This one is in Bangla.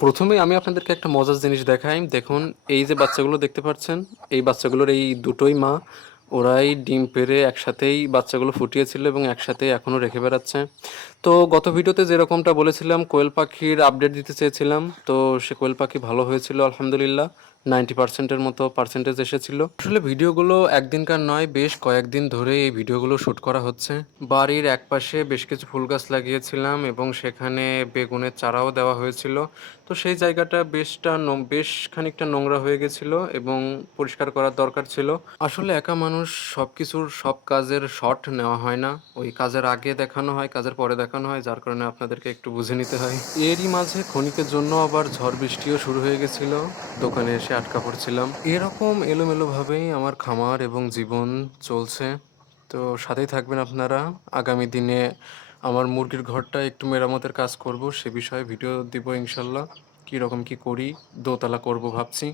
প্রথমেই আমি আপনাদেরকে একটা মজার জিনিস দেখাই। দেখুন, এই যে বাচ্চাগুলো দেখতে পাচ্ছেন, এই বাচ্চাগুলোর এই দুটোই মা। ওরাই ডিম পেড়ে একসাথেই বাচ্চাগুলো ফুটিয়েছিল এবং একসাথেই এখনও রেখে বেড়াচ্ছে। তো গত ভিডিওতে যেরকমটা বলেছিলাম, কোয়েল পাখির আপডেট দিতে চেয়েছিলাম। তো সে কোয়েল পাখি ভালো হয়েছিল আলহামদুলিল্লাহ। 90% মতো পার্সেন্টেজ এসেছিল। আসলে ভিডিওগুলো একদিনকার নয়, বেশ কয়েকদিন ধরে এই ভিডিওগুলো শ্যুট করা হচ্ছে। বাড়ির একপাশে বেশ কিছু ফুল গাছ লাগিয়েছিলাম এবং সেখানে বেগুনের চারাও দেওয়া হয়েছিল। তো সেই জায়গাটা বেশ খানিকটা নোংরা হয়ে গেছিল এবং পরিষ্কার করার দরকার ছিল। আসলে একা মানুষ সবকিছুর সব কাজের শট নেওয়া হয় না। ওই কাজের আগে দেখানো হয়, কাজের পরে দেখানো হয়, যার কারণে আপনাদেরকে একটু বুঝে নিতে হয়। এরই মাঝে ক্ষণিকের জন্য আবার ঝড় বৃষ্টিও শুরু হয়ে গেছিল। দোকানে এসে আটকা পড়ছিলাম। এরকম এলোমেলোভাবেই আমার খামার এবং জীবন চলছে। তো সাথেই থাকবেন আপনারা। আগামী দিনে আমার মুরগির ঘরটা একটু মেরামতের কাজ করব, সে বিষয়ে ভিডিও দিব ইনশাল্লাহ। কীরকম কী করি, দোতলা করব ভাবছি।